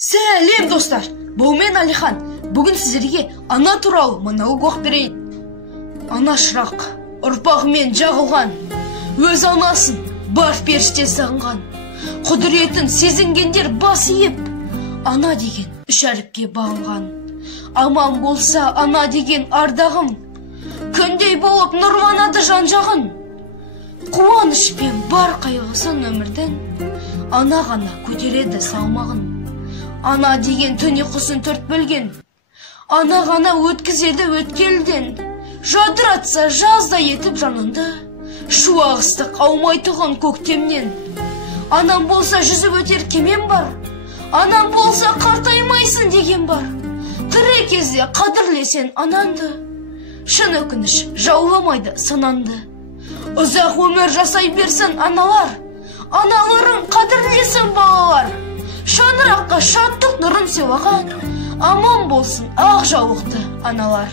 Сәлем достар, бұл мен Алихан. Бүгін сіздерге ана туралы монолог оқып берейін. Ана шырақ, ұрпағымен жағылған, өз анасын бар періште сағынған, құдіретін сезінгендер бас иіп, ана деген үш әріпке бағынған. Аман болса ана деген ардағым, күндей болып нұрланады жан-жағын. Қуанышпен бар қайғысын өмірдің, ана ғана көтереді салмағын. Ана деген түні құсын төрт бөлген, ана ғана өткізеді өткелден. Жадыратса жаздай етіп жанынды, шуағыстық аумайтұғын көктемнен. Анам болса жүзіп өтер кемен бар, анам болса қартаймайсың деген бар. Тірі кезде қадірлесен ананды, шын өкініш жауламайды сананды. Ұзақ өмір жасай берсін аналар, аналарын қадірлесін балалар. Шаңыраққа шаттық нұрын сыйлаған, аман болсын ақ жаулықты аналар.